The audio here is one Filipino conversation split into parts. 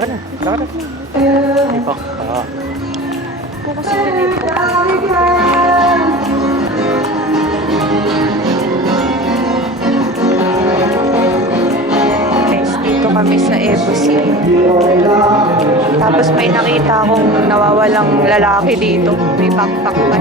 Tara na. Tara na. Ay po. Po kasi ganito. Guys, dito kami sa EBC. Tapos may nakita akong nawawalang lalaki dito. May backpack pa.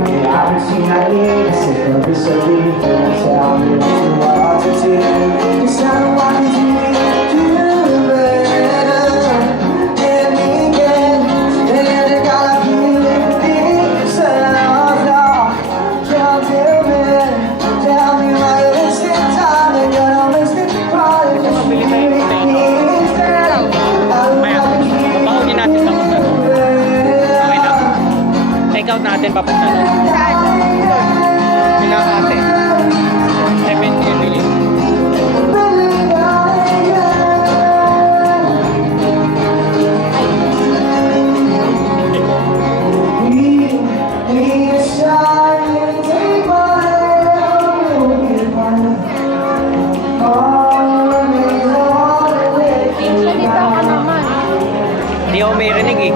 Natin papunta doon. Ilang ate? 7 kilo. Salita ka naman. Hindi ako may rinig eh.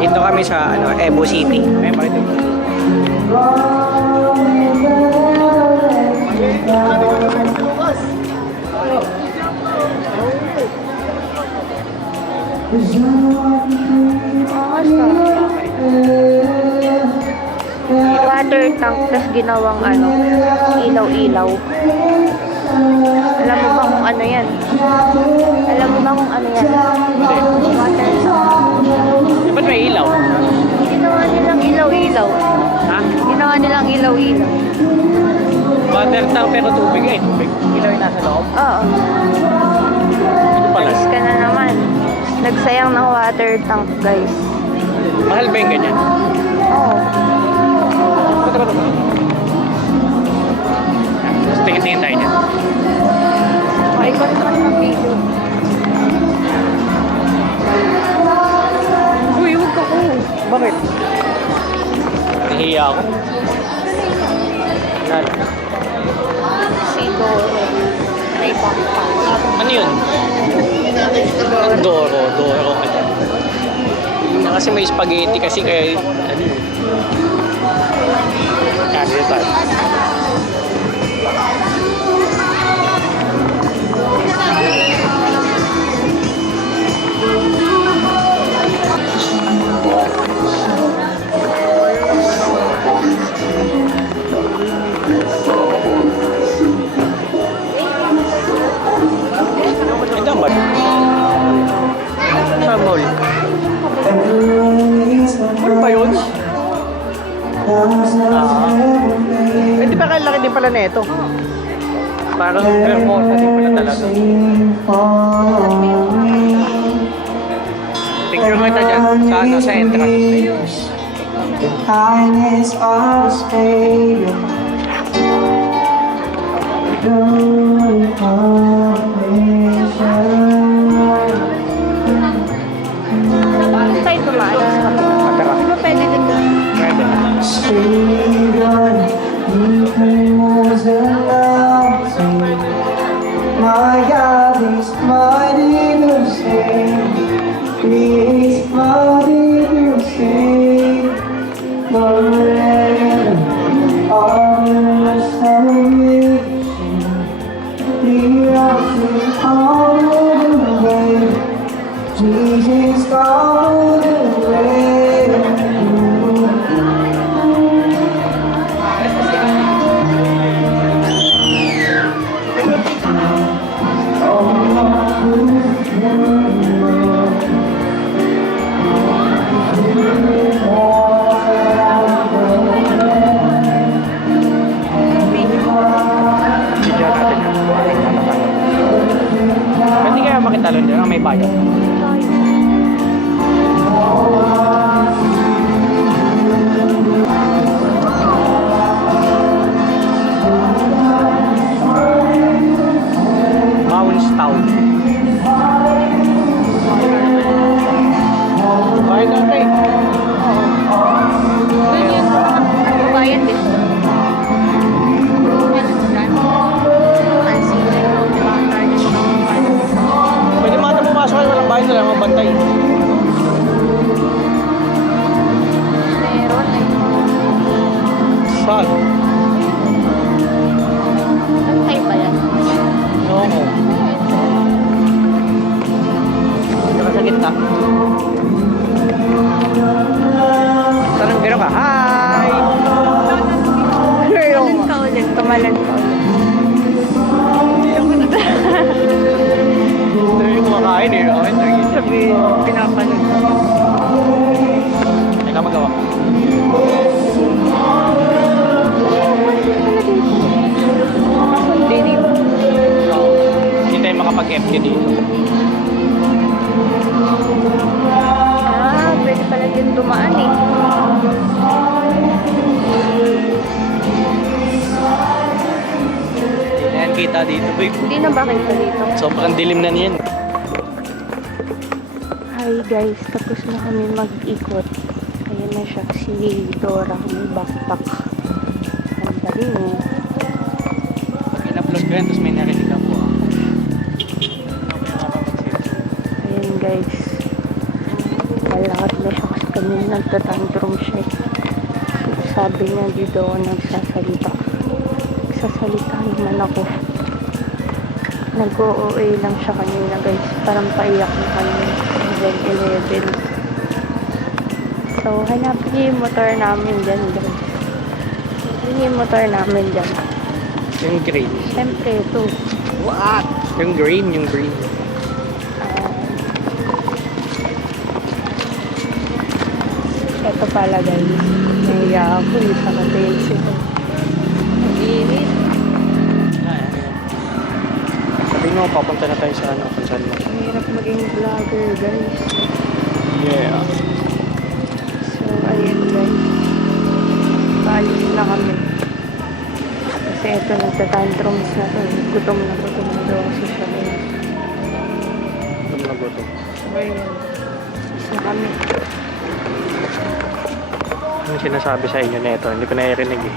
Dito kami sa Cebu City. May bakit ito? Water tank, tas ginawang ilaw-ilaw. Alam mo ba kung ano yan? Alam mo ba kung ano yan? Water tank. Ba't may ilaw? Ginawa nilang ilaw-ilaw. Ha? Ginawa nilang ilaw-ilaw. Water tank pero tubig eh. Tubig. Ilaw yung nasa loob. Oo. Ito pala. Guys ka na naman. Nagsayang ng water tank, guys. Mahal ba yung ganyan? Oo. Ba't ba ito? Tapos tingin-tingin tayo dyan. Ay, ko naman ng video. Uy, huwag ka ko. Bakit? Nahihiya ako. Nan. Siguro. May backpack. Ano yun? Doro. Doro ka dyan. Kasi may spaghetti kasi kaya ano yun. Yan, dito tayo. Ito ba? Sa mall. Mall ba yun? Eh, di ba kalaki din pala na ito? Parang Hermosa din pala talaga. Picture mo ito dyan sa entrance. The kindness of Savior. Bakit tayo tumalas ka? Tara. Di ba pwede dito? Pwede. Savior, you was the love. My God is mighty to save. He is mighty to save. The Lamb of the salvation. He answers all the way. Jesus all the way. Hindi kaya makitalon dyan, may bayan. Mount Town. Bayan na kayo. Ganyan. Bayan din. Pansin. Tanong gano'n ka, hi! Tumalon ka ulit. Tumalon ka ulit. Ito yung kumakain eh. Sabihin, pinapanood ko. Ay ka magawa. Hindi rin. Hindi tayo makapag-FK dito. Ah, pwede pala din dumaan eh. Ayan, kita dito, babe. Hindi na ba kita dito? Sobrang dilim na niyan. Hi guys, tapos na kami mag-ikot. Ayan na siya, si Dora, may backpack. Ang galing eh. Pag in-upload ko yan, tapos may narinig ako ah. Ayan guys. Malakad na siya kasi kami nagtatantrum siya eh. Sabi niya dito ako nagsasalita. Nagsasalita naman ako. Nag-OA lang siya kanina guys. Parang paiyak na kami. Level 11. So, hanapin niyo yung motor namin dyan guys. Hanapin niyo yung motor namin dyan. Yung green. Siyempre ito. What? Yung green, yung green. Ito pala guys. Naiya ako eh. Sa ka-tails ito. Ang init. Sabi mo, papunta na tayo sa ano, kung saan mo. Ang hirap maging vlogger guys. Yeah. So, ayun guys. Paalis na kami. Kasi ito, nagtatantrums na to. Gutom na daw kasi siya guys. Gutom na gutom. So, ayun. Alis na kami. Yung sinasabi sa inyo na ito, hindi ko naririnig eh.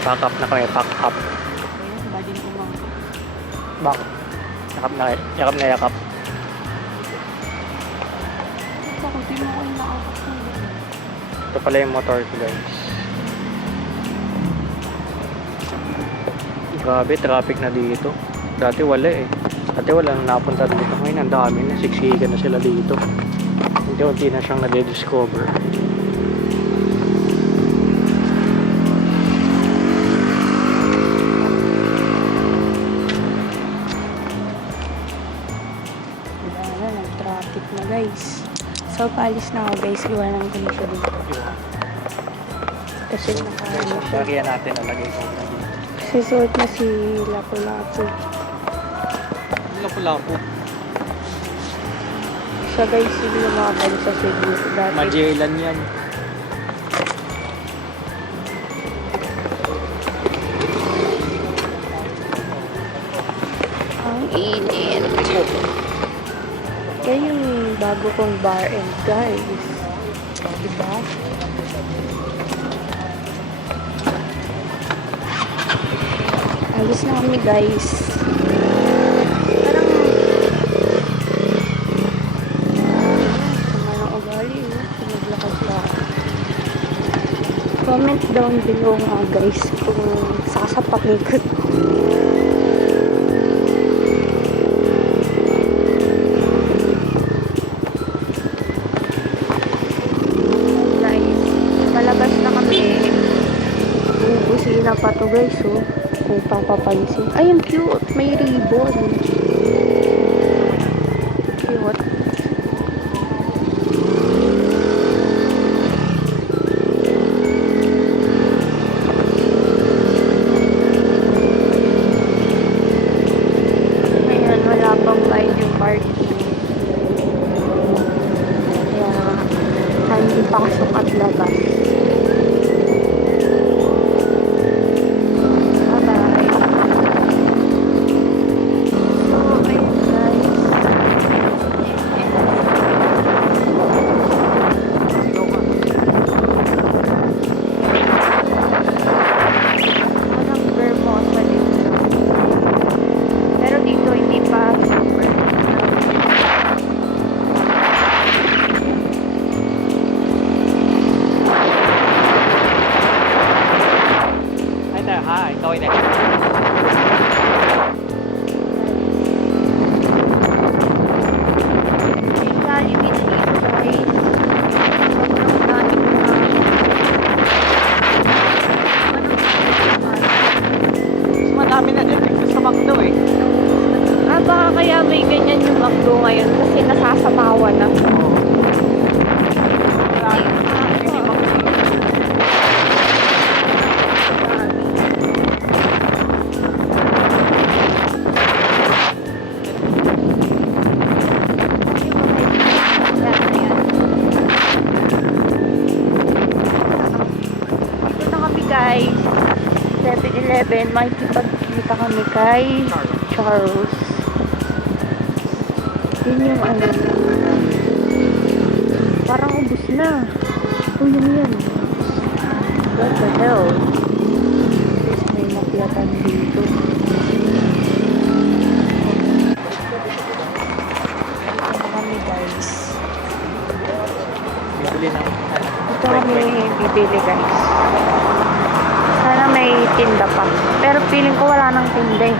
Pack up na kami, pack up. Ayun, bading umang. Bakit? Yakap na, yakap na yakap. Bakit di mo ko nakakasunod? Ito pala yung motor ko guys. Grabe, traffic na dito. Dati wala eh. Dati wala nang napunta dito. Ngayon ang dami na, siksikan na sila dito. Unti-unti na siyang nade-discover. Wala na, nag-traffic na guys. So, paalis na ako guys. Iwanan ko na siya dito. Kasi nakaano siya. Bariya natin, nalagay ko na dito. Kasi suot na si Lapu-Lapu. Lapu-lapu. Siya guys, hindi lumakabali sa Cebu. Dati. Magellan yan. Ang init. Kaya yung bago kong bar and guys. Diba? Alis na kami guys. Parang sama ng ugali eh. Pinaglakad pa ako. Comment down below nga guys kung sasapakin ko. Guys, palabas na kami. Busina pa to guys oh. Kung papapansin. Ay, ang cute. May ribbon. Cute. Ngayon, wala pang bayad yung parking. Kaya, hindi pasok at labas. 7-Eleven, makikipagkita kami kay Charles. Yun yung ano. Parang ubus na. Uy, yun. What the hell? May makyatan dito. Ito kami guys. Bibili ng Ito kami bibili guys. Sana may tinda pa. Pero feeling ko wala nang tinda eh.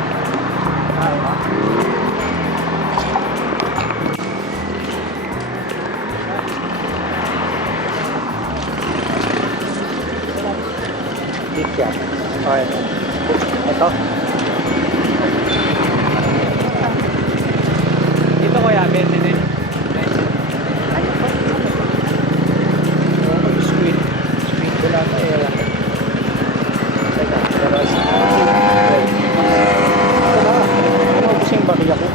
Dito yan. Okay. Ito. Dito kuya, 20 din. Sweet. Sweet ko lang eh. Teka, pero ano gusto yung bakilya ko?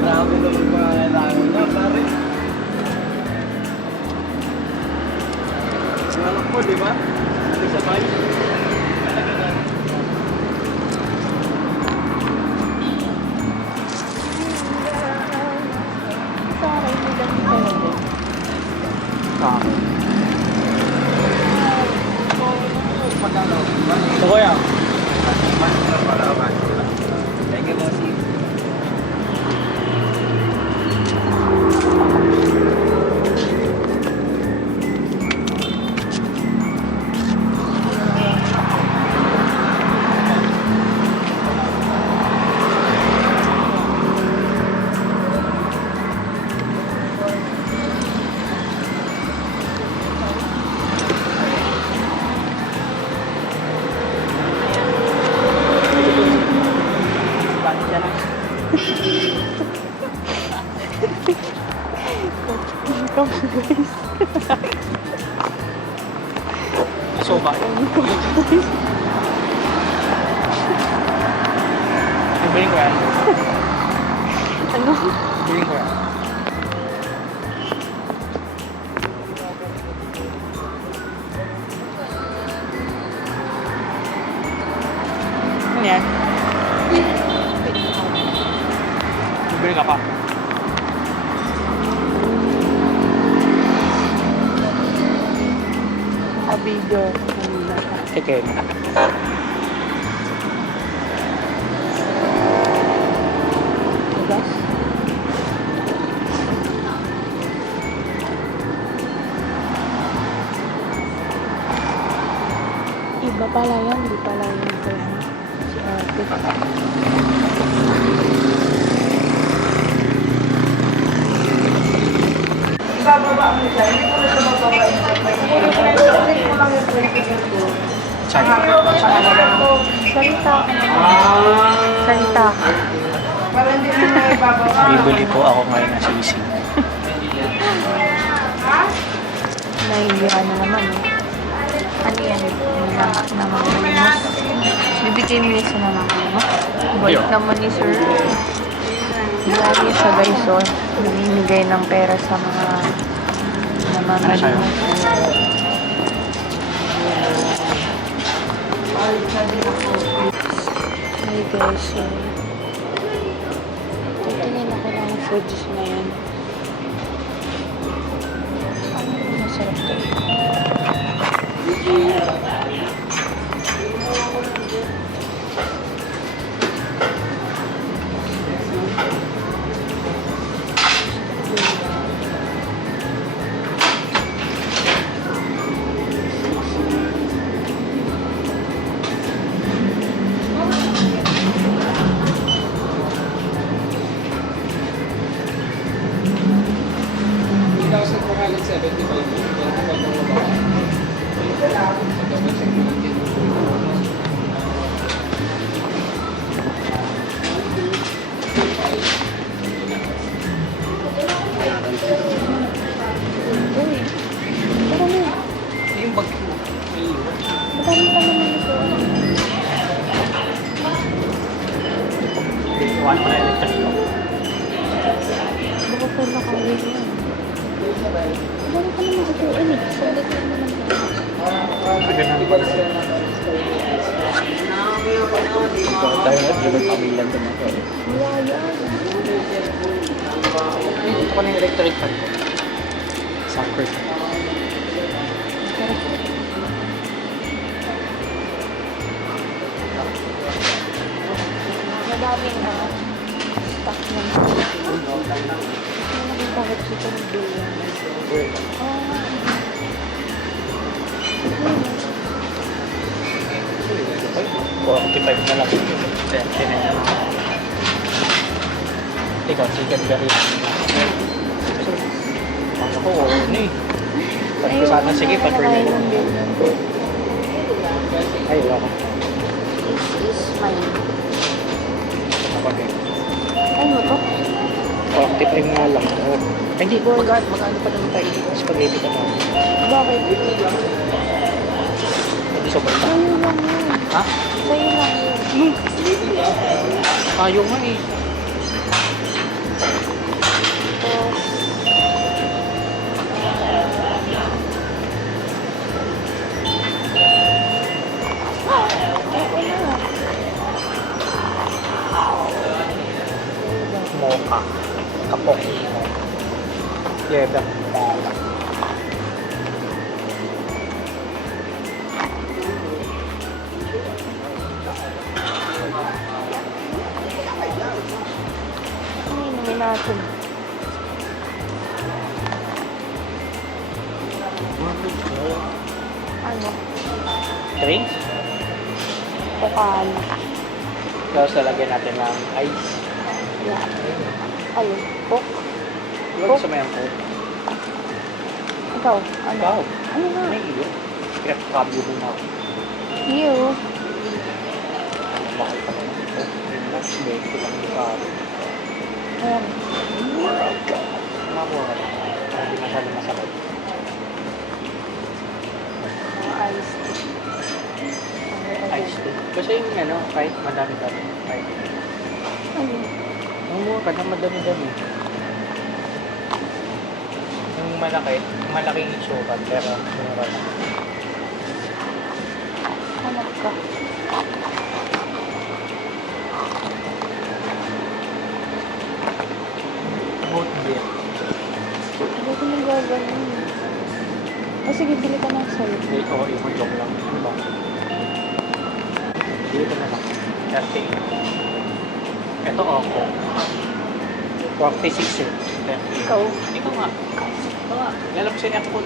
Grabe naman mga kailangan na, pare. Alam mo, di ba? Ano sa bahay? Talaga na. Ito kuya. Thank you, bossy. Soba. Bilhin ko yan. Ano? Bilhin ko yan. Ano yan? Bibili ka pa. Video. Chicken. Gas. Iba pala yan, di pala yun ko yan. Si Ate. Ibababa mo siya, hindi ko na siya mababa. Hindi ko lang yung 20 ko. Salita. Salita. Para hindi mo na ibababa. Bibili po ako ngayon na sisig. Nahihiya na naman eh. Ano yan? Nangangalimos. Bibigay mo isa na nangangalimos. Balik naman ni sir. Lagi siya guys oh. Namimigay ng pera sa mga nangangalimos. Hey guys, so titingin ako ng foods na yan. Masarap to. Yung bag ko. Madami pa naman ito. One na electric ko. Baka po nakawin yan. Wala ka naman upuin eh. Saglit lang naman. Ganun ba naman? Ito tayo na, di ba pamilya naman ko? Wala yan. Ito ko na yung electric fan ko. Soccer. Madaming stock ng bakit dito ng billion? Oh, 45 na lang. 20 na yan. Ikaw, chicken berry. Ako, ano eh. Sabi ko sana, sige, pa-try mo. Ay, wala ko. This is mine. Okay. Ay mo to? Oh, 45 nga lang. Oh. Ay, hindi. Magkano pa naman tayo? Spaghetti ka pa. Bakit? Hindi sobrang tayo. Sa'yo lang yun. Ha? Sa'yo lang yun. Ayaw nga eh. Mocha. Kapok. Yeda. Ano inumin natin? Ano? Drinks? Pokal. Tapos lalagyan natin ng ice. Yeah. Ayun. Coke. Huwag sa mayang coke. Ikaw. Ano? Ikaw. Ano nga? Ano yung iyo? Pinakakabyo mo na ako. You. Mahal pa naman ito. Relax, babe. Ito lang ito. Ayan. Makakuha ka lang. Hindi masyado masakit. Ice tea. Ice tea. Kasi yung ano, kahit madami-dami. Kahit Ano? Mumuha ka na madami-dami. Yung malaking sukat, pero mura na. Hanap ka. Boat beer. Hindi ko nang gagawin. O sige, bili ka ng sa'yo. Hindi, oo, yung joke lang. Ano ba? Dito na lang. 30. Ito ako. 46 eh. 30. Ikaw. Ikaw nga. Ikaw nga. Lalabas yung ako.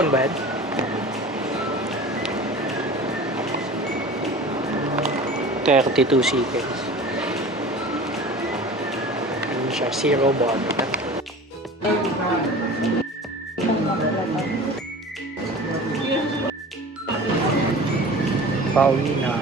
On bad. $32 seconds. Ano siya? Zero bond. Ano pala to? Paulina.